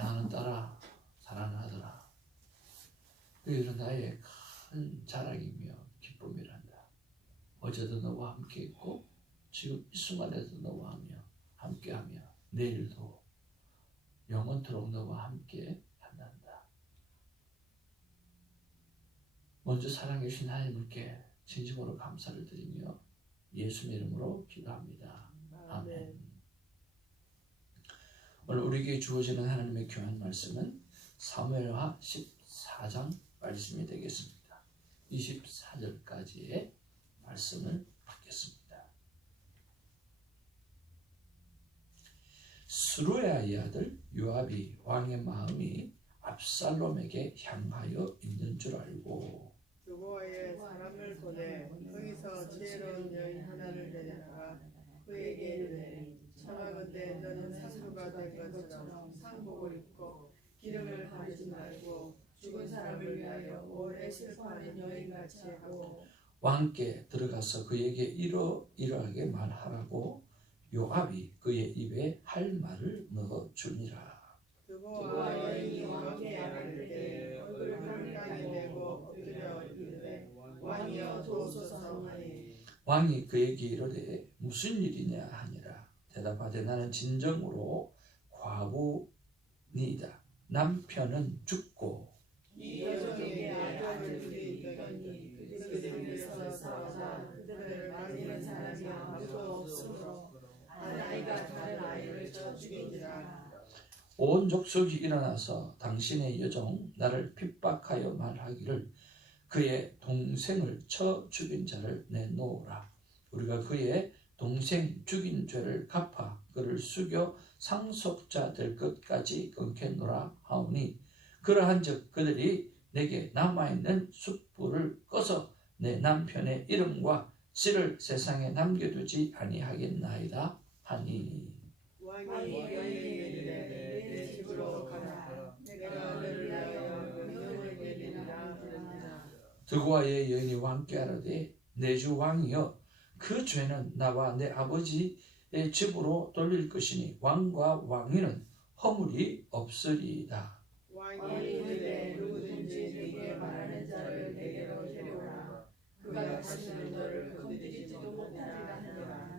사랑하는 딸아, 사랑하더라. 너희는 나의 큰 자랑이며 기쁨이란다. 어제도 너와 함께 있고 지금 이 순간에도 너와 함께하며 내일도 영원토록 너와 함께 한단다. 먼저 사랑해 주신 하나님께 진심으로 감사를 드리며 예수님 이름으로 기도합니다. 아멘. 오늘 우리에게 주어지는 하나님의 귀한 말씀은 사무엘하 14장 말씀이 되겠습니다. 24절까지의 말씀을 받겠습니다. 스루야의 아들 요압이 왕의 마음이 압살롬에게 향하여 있는 줄 알고 여호와의 사람을 보내 거기서 지혜로운 여인 하나를 데려다가 그에게 이르되 청하건대 너는 상주가 될 것처럼 상복을 입고 기름을 바르지 말고 죽은 사람을 위하여 오래 슬퍼하는 여인같이 하고 왕께 들어가서 그에게 이러하게 말하라고 요압이 그의 입에 할 말을 넣어주니라. 여호와 여인이 왕께 말할 때 얼굴을 땅에 대고 엎드려 이르되 왕이여 도우소서 하니 왕이 그에게 이르되 무슨 일이냐 하니라. 대답하되 나는 진정으로 과부니이다. 남편은 죽고 이 여종에게 아들들이 있더니 그들에게서 싸우자 그들을 말리는 사람이 아무도 없으므로 한 아이가 다른 아이를 쳐 죽이니라. 온 족속이 일어나서 당신의 여종 나를 핍박하여 말하기를 그의 동생을 쳐 죽인 자를 내놓으라. 우리가 그의 동생 죽인 죄를 갚아 그를 숙여 상속자 될 것까지 끊겠노라 하오니 그러한즉 그들이 내게 남아있는 숯불을 꺼서 내 남편의 이름과 씨를 세상에 남겨두지 아니하겠나이다 하니 왕이 여인에게 이르되 내 집으로 가라. 내가 너를 위하여 명령을 내리리라 하느니라. 드고아의 여인이 왕께 하라되 내 주 왕이여 그 죄는 나와 내 아버지의 집으로 돌릴 것이니 왕과 왕위는 허물이 없으리이다. 왕이 이르되 누구든지 네게 말하는 자를 내게로 데려오라. 그가 다시는 너를 건드리지도 못하리라 하니라.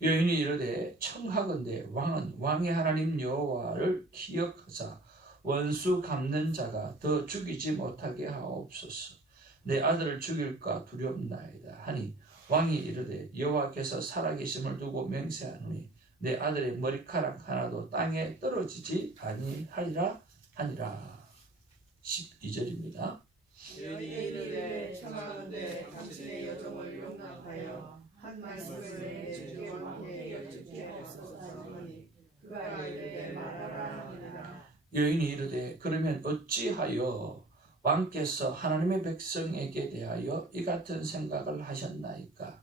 여인이 이르되 청하건대 왕은 왕의 하나님 여호와를 기억하사 원수 갚는 자가 더 죽이지 못하게 하옵소서. 내 아들을 죽일까 두렵나이다 하니 왕이 이르되 여호와께서 살아계심을 두고 맹세하노니 내 아들의 머리카락 하나도 땅에 떨어지지 아니하리라 하니라. 12절입니다. 여인이 이르되 청하건대 당신의 여종을 용납하여 한 말씀을 내 주께 왕께 여쭙게 하옵소서 하니 그가 이르되 말하라 하니라. 여인이 이르되 그러면 어찌하여 왕께서 하나님의 백성에게 대하여 이 같은 생각을 하셨나이까?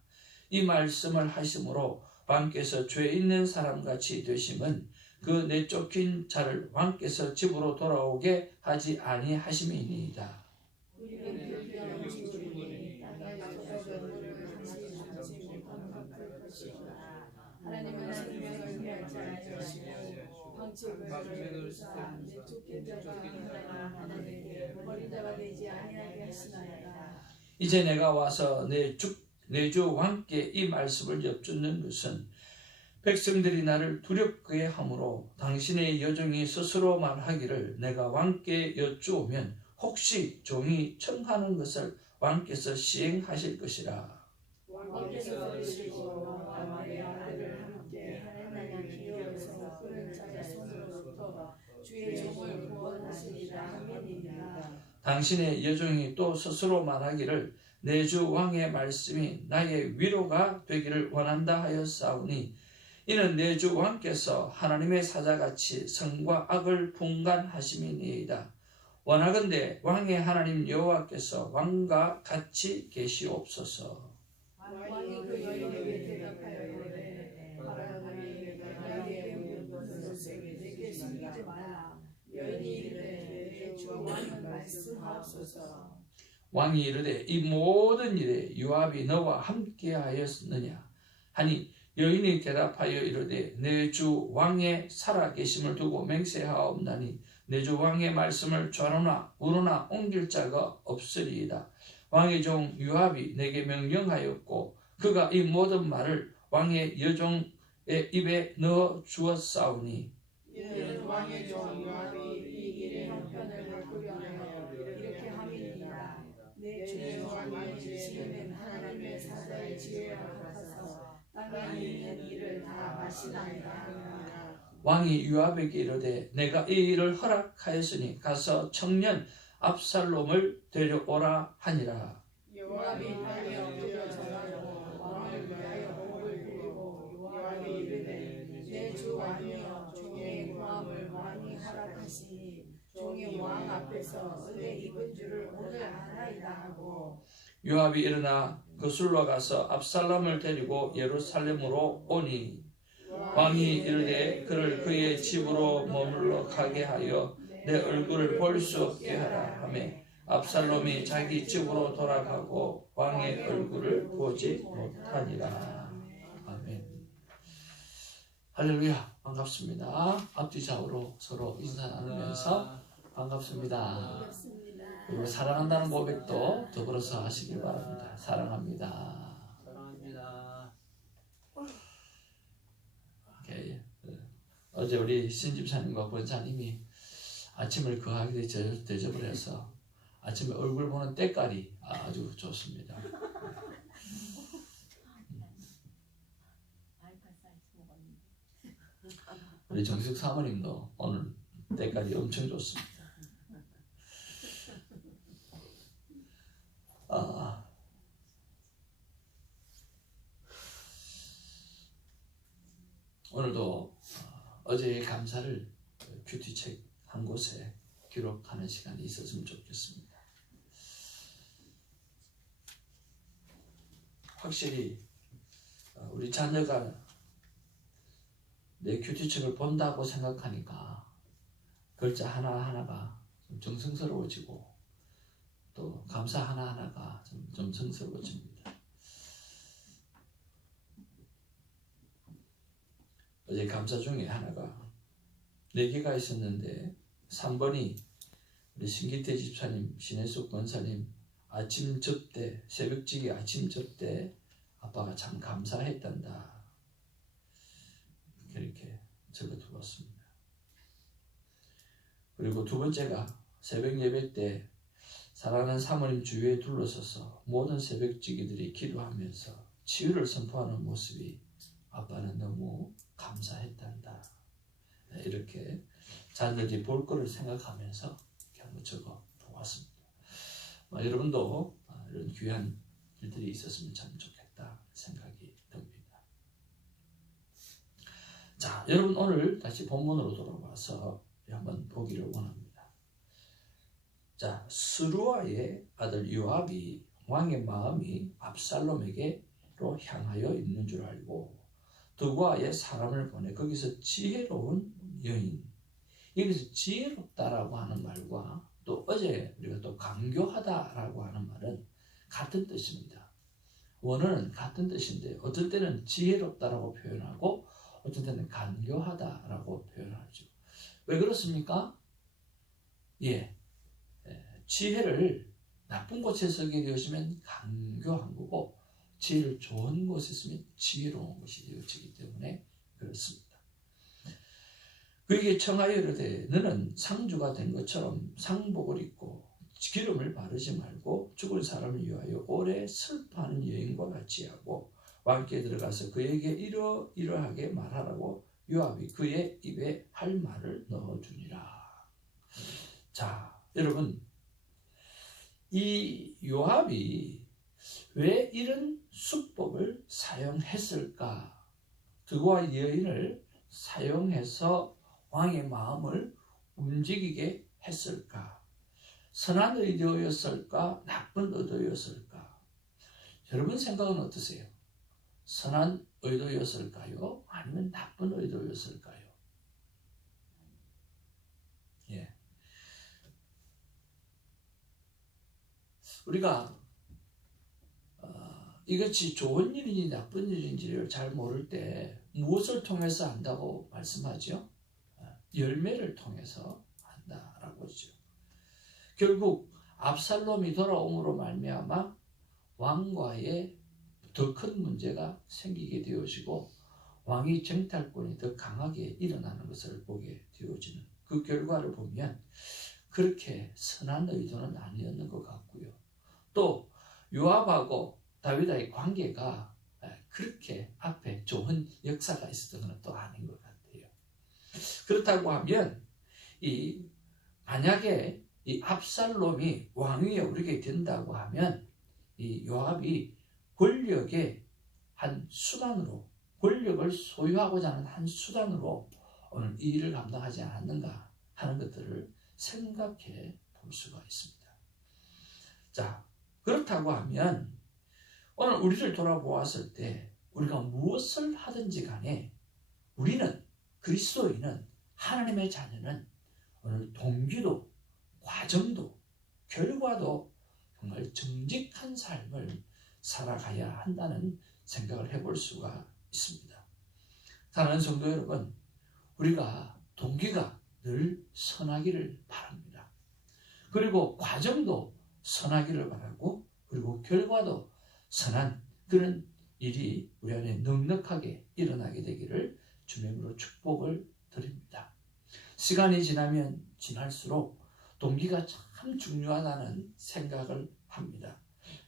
이 말씀을 하심으로 왕께서 죄 있는 사람같이 되심은 그 내쫓긴 자를 왕께서 집으로 돌아오게 하지 아니하심이니이다. 우리는 불평 죽으니 땅에 쏟아진 물을 다시 잡지 못하는 것이구나. 하나님은 생명을 피하지 아니하시고 방책을 부사 내쫓긴 자가 하나님께 버린 자가 되지 아니하게 하시나이다. 이제 내가 와서 내 주 왕께 이 말씀을 여쭙는 것은 백성들이 나를 두렵게 하므로 당신의 여종이 스스로 말하기를 내가 왕께 여쭈오면 혹시 종이 청하는 것을 왕께서 시행하실 것이라. 왕께서 들으시고 왕의 아들을 함께 하나님 기업에서 끄는 자의 손으로부터 주의 종을 구원하시리라 하면이니라. 당신의 여종이 또 스스로 말하기를 내 주 왕의 말씀이 나의 위로가 되기를 원한다 하였사오니 이는 내 주 왕께서 하나님의 사자같이 선과 악을 분간하심이니이다. 원하건대 왕의 하나님 여호와께서 왕과 같이 계시옵소서. 왕이 그 여인에게 대답하여 이르되 바라나니 나에게 묻는 것을 내게 숨기지 말라. 여인이 이르되 내 주 왕은 말씀하옵소서. 왕이 이르되 이 모든 일에 요압이 너와 함께하였느냐 하니 여인이 대답하여 이르되 내 주 왕의 살아계심을 두고 맹세하옵나니 내 주 왕의 말씀을 좌로나 우로나 옮길 자가 없으리이다. 왕의 종 요압이 내게 명령하였고 그가 이 모든 말을 왕의 여종의 입에 넣어 주었사오니 이는 왕의 종 요압이 이 일의 형편을 구경하여 이렇게 함이니라. 내 주 왕의 지혜는 하나님의 사자의 지혜와 같아서 땅에 있는 일을 다 마시나이다 하니라. 왕이 요압에게 이르되 내가 이 일을 허락하였으니 가서 청년 압살롬을 데려오라 하니라. 요압이 땅에 엎드려 절하고 왕을 위하여 목을 굴리고 요압이 이르되 내 주 왕이여 종의 구함을 왕이 허락하시니 종이 왕 앞에서 은혜 입은 줄을 오늘 알아이다 하고 요압이 일어나 거슬러 가서 압살롬을 데리고 예루살렘으로 오니 왕이 이르되 그를 그의 집으로 머물러 가게 하여 내 얼굴을 볼 수 없게 하라 하며 압살롬이 자기 집으로 돌아가고 왕의 얼굴을 보지 못하니라. 아멘. 할렐루야. 반갑습니다. 앞뒤 좌우로 서로 인사 나누면서 반갑습니다. 그리고 사랑한다는 고백도 더불어서 하시길 바랍니다. 사랑합니다. 사랑합니다. 오케이. 어제 우리 신집사님과 권사님이 아침을 거하게 대접을 해서 아침에 얼굴 보는 때깔이 아주 좋습니다. 우리 정숙 사모님도 오늘 때깔이 엄청 좋습니다. 오늘도 어제의 감사를 큐티책 한 곳에 기록하는 시간이 있었으면 좋겠습니다. 확실히 우리 자녀가 내 큐티책을 본다고 생각하니까 글자 하나하나가 좀 정성스러워지고 또 감사 하나하나가 좀 정성스러워집니다. 어제 감사 중에 하나가 4개가 있었는데 3번이 우리 신기태 집사님, 신혜숙 권사님 아침 접대, 새벽지기 아침 접대 아빠가 참 감사했단다. 이렇게 적어두었습니다. 그리고 2번째가 새벽 예배 때 사랑하는 사모님 주위에 둘러서서 모든 새벽지기들이 기도하면서 치유를 선포하는 모습이 아빠는 너무 감사했단다. 이렇게 자녀들이 볼 거를 생각하면서 이렇게 한번 적어 보았습니다. 여러분도 이런 귀한 일들이 있었으면 참 좋겠다 생각이 듭니다. 자, 여러분 오늘 다시 본문으로 돌아와서 한번 보기를 원합니다. 자, 스루아의 아들 요압이 왕의 마음이 압살롬에게로 향하여 있는 줄 알고 드고아의 사람을 보내 거기서 지혜로운 여인, 여기서 지혜롭다라고 하는 말과 또 어제 우리가 또 강교하다라고 하는 말은 같은 뜻입니다. 원어는 같은 뜻인데 어떤 때는 지혜롭다라고 표현하고 어떤 때는 간교하다라고 표현하죠. 왜 그렇습니까? 지혜를 나쁜 곳에 쓰게 되어지면 간교한 거고 지혜를 좋은 곳에 쓰면 지혜로운 것이 되어지기 때문에 그렇습니다. 그에게 청하여 이르되 너는 상주가 된 것처럼 상복을 입고 기름을 바르지 말고 죽은 사람을 위하여 오래 슬퍼하는 여인과 같이 하고 왕께 들어가서 그에게 이러하게 말하라고 요압이 그의 입에 할 말을 넣어주니라. 자, 여러분, 이 요압이 왜 이런 수법을 사용했을까? 드고아 여인을 사용해서 왕의 마음을 움직이게 했을까? 선한 의도였을까? 나쁜 의도였을까? 여러분 생각은 어떠세요? 선한 의도였을까요? 아니면 나쁜 의도였을까요? 우리가 이것이 좋은 일인지 나쁜 일인지를 잘 모를 때 무엇을 통해서 안다고 말씀하죠? 열매를 통해서 안다라고 하죠. 결국 압살롬이 돌아옴으로 말미암아 왕과의 더 큰 문제가 생기게 되어지고 왕이 정탈권이 더 강하게 일어나는 것을 보게 되어지는 그 결과를 보면 그렇게 선한 의도는 아니었는 것 같고요. 또 요압하고 다윗의 관계가 그렇게 앞에 좋은 역사가 있었던 것은 또 아닌 것 같아요. 그렇다고 하면 만약에 이 압살롬이 왕위에 오르게 된다고 하면 이 요압이 권력의 한 수단으로, 권력을 소유하고자 하는 한 수단으로 오늘 이 일을 감당하지 않았는가 하는 것들을 생각해 볼 수가 있습니다. 자, 그렇다고 하면 오늘 우리를 돌아보았을 때 우리가 무엇을 하든지 간에 우리는, 그리스도인은, 하나님의 자녀는 오늘 동기도, 과정도, 결과도 정말 정직한 삶을 살아가야 한다는 생각을 해볼 수가 있습니다. 사랑하는 성도 여러분, 우리가 동기가 늘 선하기를 바랍니다. 그리고 과정도 선하기를 바라고, 그리고 결과도 선한 그런 일이 우리 안에 넉넉하게 일어나게 되기를 주님으로 축복을 드립니다. 시간이 지나면 지날수록 동기가 참 중요하다는 생각을 합니다.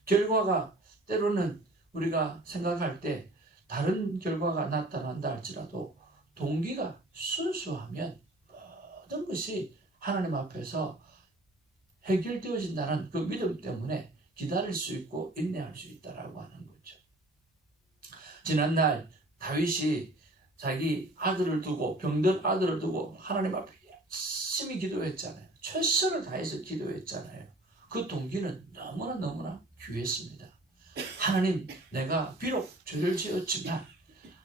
결과가 때로는 우리가 생각할 때 다른 결과가 나타난다 할지라도 동기가 순수하면 모든 것이 하나님 앞에서 해결되어진다는 그 믿음 때문에 기다릴 수 있고 인내할 수 있다라고 하는 거죠. 지난날 다윗이 자기 아들을 두고, 병든 아들을 두고 하나님 앞에 열심히 기도했잖아요. 최선을 다해서 기도했잖아요. 그 동기는 너무나 귀했습니다. 하나님, 내가 비록 죄를 지었지만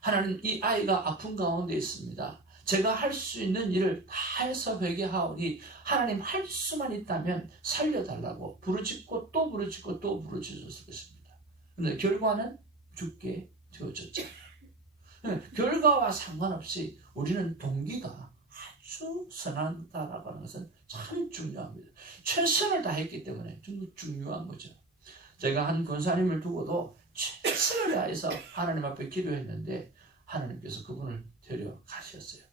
하나님, 이 아이가 아픈 가운데 있습니다. 제가 할 수 있는 일을 다 해서 회개하오니 하나님, 할 수만 있다면 살려달라고 부르짖고 또 부르짖고 또 부르짖었을 것입니다. 그런데 결과는 죽게 되어졌잖아요. 결과와 상관없이 우리는 동기가 아주 선하다라고 하는 것은 참 중요합니다. 최선을 다했기 때문에 좀 중요한 거죠. 제가 한 권사님을 두고도 최선을 다해서 하나님 앞에 기도했는데 하나님께서 그분을 데려가셨어요.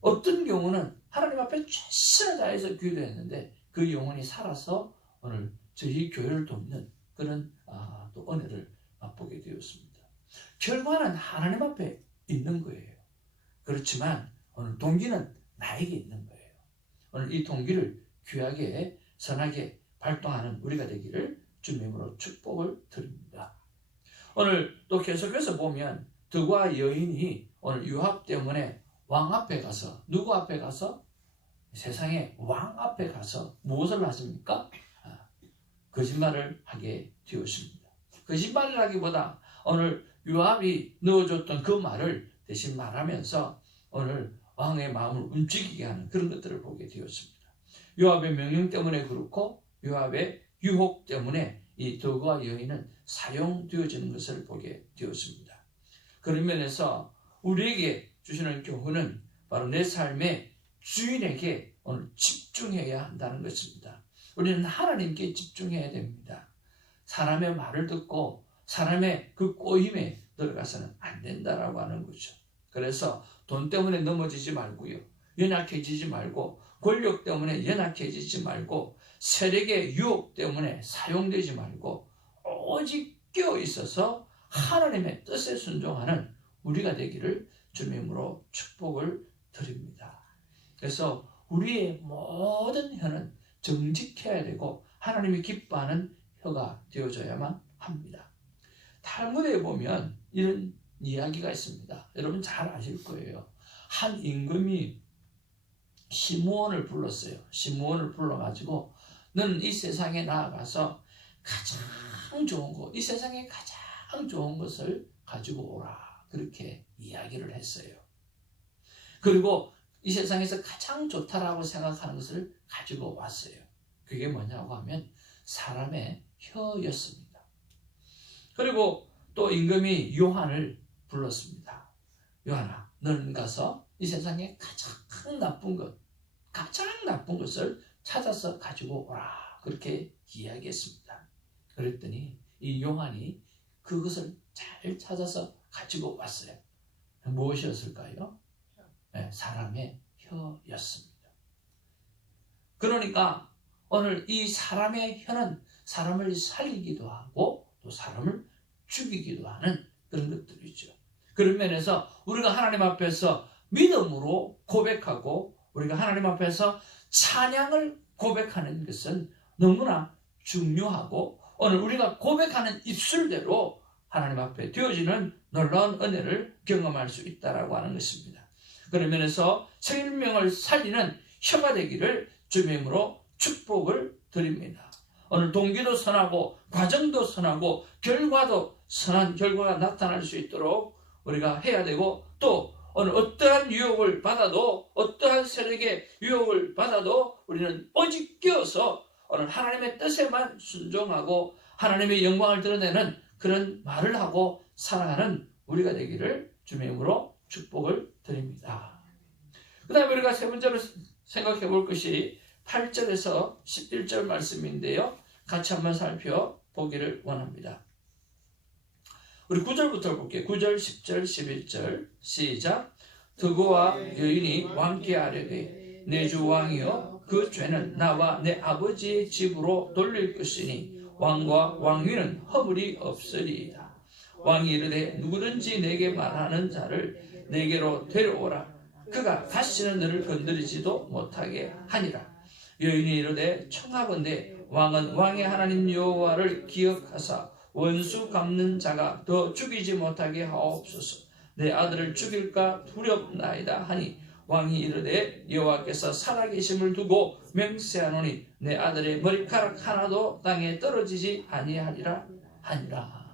어떤 경우는 하나님 앞에 최선을 다해서 기도했는데 그 영혼이 살아서 오늘 저희 교회를 돕는 그런 또 은혜를 맛보게 되었습니다. 결과는 하나님 앞에 있는 거예요. 그렇지만 오늘 동기는 나에게 있는 거예요. 오늘 이 동기를 귀하게 선하게 발동하는 우리가 되기를 주님으로 축복을 드립니다. 오늘 또 계속해서 보면 드과 여인이 오늘 요압 때문에 왕 앞에 가서, 누구 앞에 가서? 세상의 왕 앞에 가서 무엇을 하십니까? 거짓말을 하게 되었습니다. 거짓말이라기보다 오늘 요압이 넣어줬던 그 말을 대신 말하면서 오늘 왕의 마음을 움직이게 하는 그런 것들을 보게 되었습니다. 요압의 명령 때문에 그렇고 요압의 유혹 때문에 이 드과 여인은 사용되어지는 것을 보게 되었습니다. 그런 면에서 우리에게 주시는 교훈은 바로 내 삶의 주인에게 오늘 집중해야 한다는 것입니다. 우리는 하나님께 집중해야 됩니다. 사람의 말을 듣고 사람의 그 꼬임에 들어가서는 안 된다라고 하는 거죠. 그래서 돈 때문에 넘어지지 말고요. 연약해지지 말고, 권력 때문에 연약해지지 말고, 세력의 유혹 때문에 사용되지 말고 오직 깨어 있어서 하나님의 뜻에 순종하는 우리가 되기를 주님으로 축복을 드립니다. 그래서 우리의 모든 혀는 정직해야 되고 하나님이 기뻐하는 혀가 되어져야만 합니다. 탈무드에 보면 이런 이야기가 있습니다. 여러분 잘 아실 거예요. 한 임금이 시므온을 불렀어요. 시므온을 불러가지고 너는 이 세상에 나아가서 가장 좋은 것, 이 세상에 가장 좋은 것을 가지고 오라. 그렇게 이야기를 했어요. 그리고 이 세상에서 가장 좋다라고 생각하는 것을 가지고 왔어요. 그게 뭐냐고 하면 사람의 혀였습니다. 그리고 또 임금이 요한을 불렀습니다. 요한아, 너는 가서 이 세상에 가장 나쁜 것을 찾아서 가지고 오라. 그렇게 이야기했습니다. 그랬더니 이 요한이 그것을 잘 찾아서 가지고 왔어요. 무엇이었을까요? 네, 사람의 혀였습니다. 그러니까 오늘 이 사람의 혀는 사람을 살리기도 하고 또 사람을 죽이기도 하는 그런 것들이죠. 그런 면에서 우리가 하나님 앞에서 믿음으로 고백하고 우리가 하나님 앞에서 찬양을 고백하는 것은 너무나 중요하고 오늘 우리가 고백하는 입술대로 하나님 앞에 되어지는 놀라운 은혜를 경험할 수 있다라고 하는 것입니다. 그런 면에서 생명을 살리는 혀가 되기를 주님의 이름으로 축복을 드립니다. 오늘 동기도 선하고 과정도 선하고 결과도 선한 결과가 나타날 수 있도록 우리가 해야 되고 또 오늘 어떠한 유혹을 받아도 어떠한 세력의 유혹을 받아도 우리는 오직 끼어서 오늘 하나님의 뜻에만 순종하고 하나님의 영광을 드러내는 그런 말을 하고 살아가는 우리가 되기를 주님의 이름으로 축복을 드립니다. 그 다음에 우리가 세 번째로 생각해 볼 것이 8절에서 11절 말씀인데요. 같이 한번 살펴보기를 원합니다. 우리 9절부터 볼게요. 9절, 10절, 11절 시작. 드고와 여인이 왕께 아뢰되 내 주 왕이여 그 죄는 나와 내 아버지의 집으로 돌릴 것이니 왕과 왕위는 허물이 없으리이다. 왕이 이르되 누구든지 내게 말하는 자를 내게로 데려오라. 그가 다시는 너를 건드리지도 못하게 하니라. 여인이 이르되 청하건대 왕은 왕의 하나님 여호와를 기억하사 원수 갚는 자가 더 죽이지 못하게 하옵소서. 내 아들을 죽일까 두렵나이다 하니 왕이 이르되 여호와께서 살아계심을 두고 맹세하노니 내 아들의 머리카락 하나도 땅에 떨어지지 아니하리라 하니라.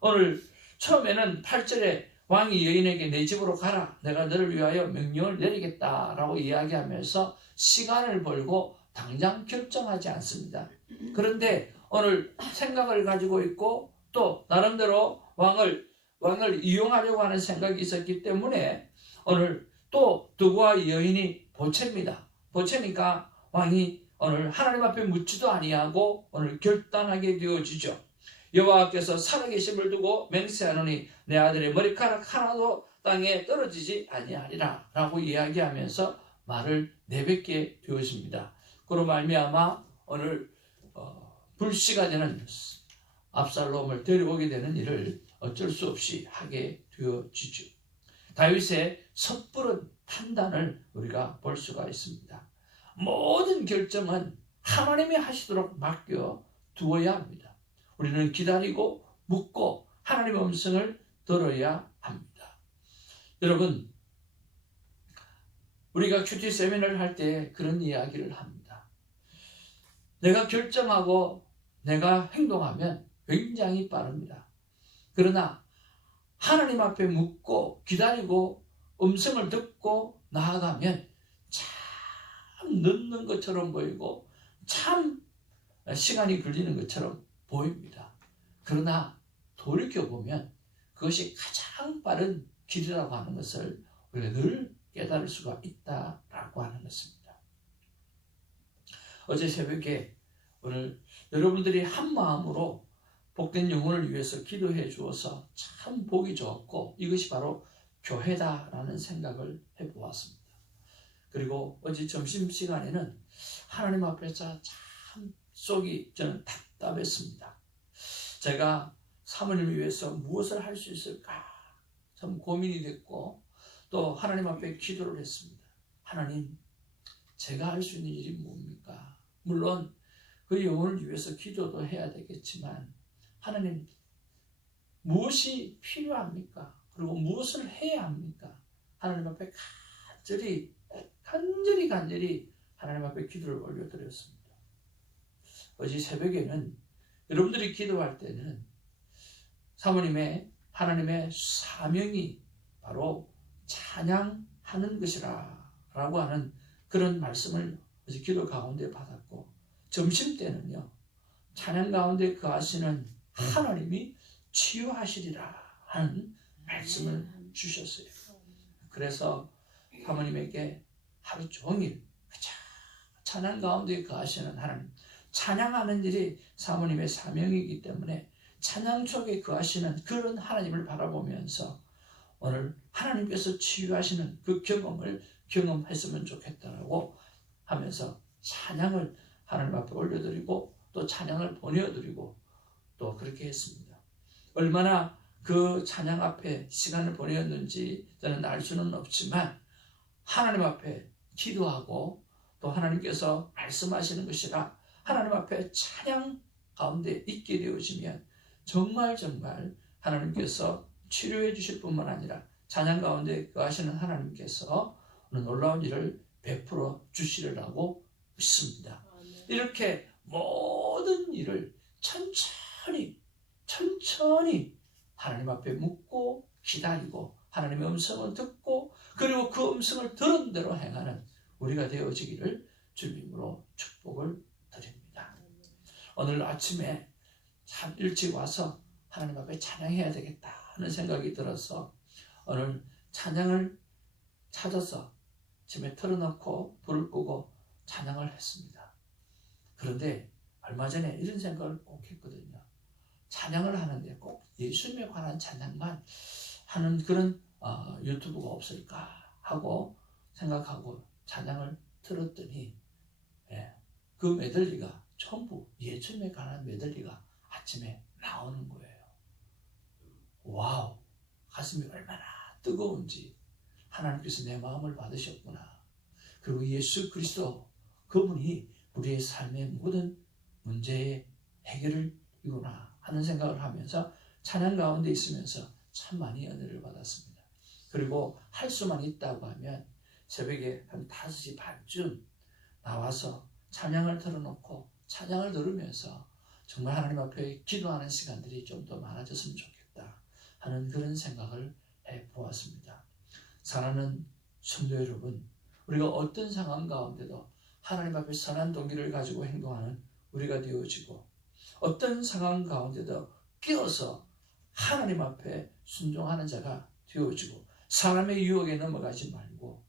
오늘 처음에는 8절에 왕이 여인에게 내 집으로 가라. 내가 너를 위하여 명령을 내리겠다라고 이야기하면서 시간을 벌고 당장 결정하지 않습니다. 그런데 오늘 생각을 가지고 있고 또 나름대로 왕을 이용하려고 하는 생각이 있었기 때문에 오늘 또 드고와 여인이 보채입니다. 보채니까 왕이 오늘 하나님 앞에 묻지도 아니하고 오늘 결단하게 되어지죠. 여호와께서 살아계심을 두고 맹세하노니 내 아들의 머리카락 하나도 땅에 떨어지지 아니하리라 라고 이야기하면서 말을 내뱉게 되었습니다. 그로 말미암아 오늘 불씨가 되는 압살롬을 데려오게 되는 일을 어쩔 수 없이 하게 되어지죠. 다윗의 섣부른 판단을 우리가 볼 수가 있습니다. 모든 결정은 하나님이 하시도록 맡겨 두어야 합니다. 우리는 기다리고 묻고 하나님의 음성을 들어야 합니다. 여러분, 우리가 큐티 세미나를 할 때 그런 이야기를 합니다. 내가 결정하고 내가 행동하면 굉장히 빠릅니다. 그러나 하나님 앞에 묻고 기다리고 음성을 듣고 나아가면 참 늦는 것처럼 보이고 참 시간이 걸리는 것처럼 보입니다. 그러나 돌이켜보면 그것이 가장 빠른 길이라고 하는 것을 우리가 늘 깨달을 수가 있다라고 하는 것입니다. 어제 새벽에 오늘 여러분들이 한 마음으로 복된 영혼을 위해서 기도해 주어서 참 보기 좋았고 이것이 바로 교회다라는 생각을 해보았습니다. 그리고 어제 점심시간에는 하나님 앞에서 참 속이 저는 답답했습니다. 제가 사모님을 위해서 무엇을 할 수 있을까 참 고민이 됐고 또 하나님 앞에 기도를 했습니다. 하나님, 제가 할 수 있는 일이 뭡니까? 물론 그 영혼을 위해서 기도도 해야 되겠지만 하나님, 무엇이 필요합니까? 그리고 무엇을 해야 합니까? 하나님 앞에 간절히 하나님 앞에 기도를 올려드렸습니다. 어제 새벽에는 여러분들이 기도할 때는 사모님의 하나님의 사명이 바로 찬양하는 것이라 라고 하는 그런 말씀을 어제 기도 가운데 받았고 점심 때는요 찬양 가운데 거하시는 하나님이 치유하시리라 하는 말씀을 주셨어요. 그래서 사모님에게 하루 종일 찬양 가운데 거하시는 하나님, 찬양하는 일이 사모님의 사명이기 때문에 찬양 속에 거하시는 그런 하나님을 바라보면서 오늘 하나님께서 치유하시는 그 경험을 경험했으면 좋겠다라고 하면서 찬양을 하나님 앞에 올려드리고 또 찬양을 보내드리고 또 그렇게 했습니다. 얼마나 그 찬양 앞에 시간을 보냈는지 저는 알 수는 없지만 하나님 앞에 기도하고 또 하나님께서 말씀하시는 것이라 하나님 앞에 찬양 가운데 있게 되어지면 정말 하나님께서 치료해 주실 뿐만 아니라 찬양 가운데 거하시는 하나님께서 놀라운 일을 베풀어 주시리라고 믿습니다. 이렇게 모든 일을 천천히 하나님 앞에 묻고 기다리고 하나님의 음성을 듣고 그리고 그 음성을 들은 대로 행하는 우리가 되어지기를 주님으로 축복을 드립니다. 오늘 아침에 참 일찍 와서 하나님 앞에 찬양해야 되겠다 하는 생각이 들어서 오늘 찬양을 찾아서 집에 틀어놓고 불을 끄고 찬양을 했습니다. 그런데 얼마 전에 이런 생각을 꼭 했거든요. 찬양을 하는데 꼭 예수님에 관한 찬양만 하는 그런 유튜브가 없을까 하고 생각하고 찬양을 들었더니 그 메들리가 전부 예수님에 관한 메들리가 아침에 나오는 거예요. 와우! 가슴이 얼마나 뜨거운지 하나님께서 내 마음을 받으셨구나. 그리고 예수 그리스도 그분이 우리의 삶의 모든 문제의 해결을 이구나 하는 생각을 하면서 찬양 가운데 있으면서 참 많이 은혜를 받았습니다. 그리고 할 수만 있다고 하면 새벽에 한 5시 반쯤 나와서 찬양을 틀어놓고 찬양을 들으면서 정말 하나님 앞에 기도하는 시간들이 좀 더 많아졌으면 좋겠다 하는 그런 생각을 해보았습니다. 사랑하는 성도 여러분, 우리가 어떤 상황 가운데도 하나님 앞에 선한 동기를 가지고 행동하는 우리가 되어지고 어떤 상황 가운데도 끼어서 하나님 앞에 순종하는 자가 되어지고 사람의 유혹에 넘어가지 말고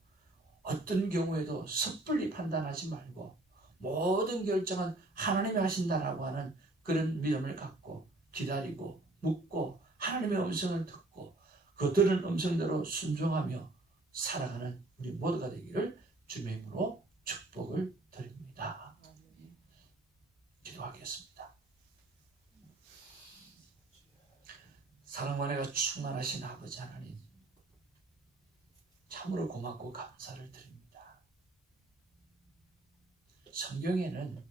어떤 경우에도 섣불리 판단하지 말고 모든 결정은 하나님이 하신다라고 하는 그런 믿음을 갖고 기다리고 묻고 하나님의 음성을 듣고 그 들은 음성대로 순종하며 살아가는 우리 모두가 되기를 주님의 이름으로 축복을 드립니다. 기도하겠습니다. 사랑과 은혜가 충만하신 아버지 하나님, 참으로 고맙고 감사를 드립니다. 성경에는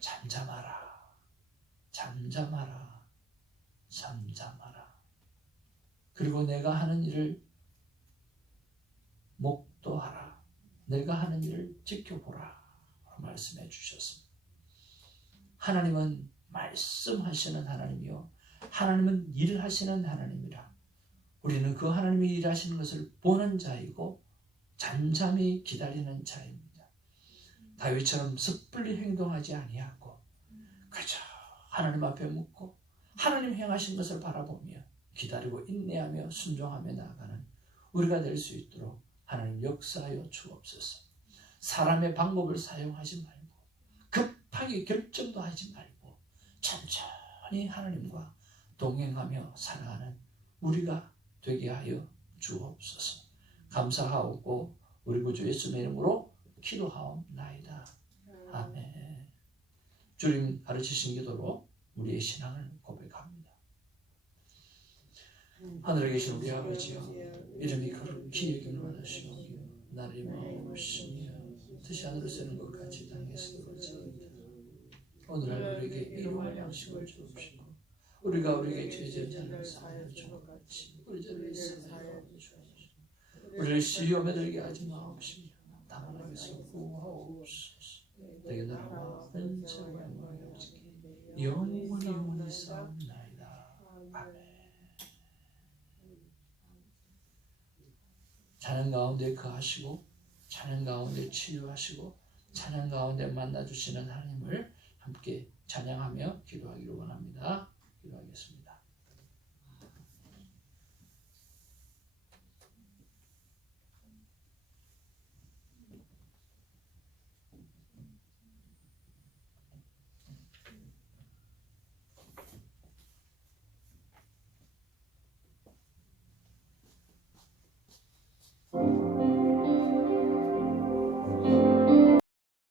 잠잠하라 그리고 내가 하는 일을 목도하라, 내가 하는 일을 지켜보라 말씀해 주셨습니다. 하나님은 말씀하시는 하나님이요 하나님은 일하시는 하나님이라 우리는 그 하나님이 일하시는 것을 보는 자이고 잠잠히 기다리는 자입니다. 다윗처럼 섣불리 행동하지 아니하고 그저 하나님 앞에 묻고 하나님 행하신 것을 바라보며 기다리고 인내하며 순종하며 나아가는 우리가 될 수 있도록 하나님 역사하여 주옵소서. 사람의 방법을 사용하지 말고 급하게 결정도 하지 말고 천천히 하나님과 동행하며 살아가는 우리가 되게 하여 주옵소서. 감사하옵고 우리 구주 예수의 이름으로 기도하옵나이다. 아멘. 주님 가르치신 기도로 우리의 신앙을 고백합니다. 하늘에 계신 우리 아버지여, 이름이 거룩히 여김을 받으시오며 나를 마옵시며 뜻이 하늘에서 는 것 같이 땅에서도 그렇지이다. 오늘날 우리에게 일용할 양식을 주옵시고 우리가 우리에게 죄지은 자를 사하여 준 것 같이 우리 죄를 사하여 주옵시고 우리를 시험에 들게 하지 마옵시며 다만 악에서 구하옵소서. 내게 나라와 은총과 영광이 없으니 영원히 싸움나이다. 아멘. 찬양 가운데 거하시고 찬양 가운데 치유하시고 찬양 가운데 만나주시는 하나님을 함께 찬양하며 기도하기를 원합니다. 기도하겠습니다.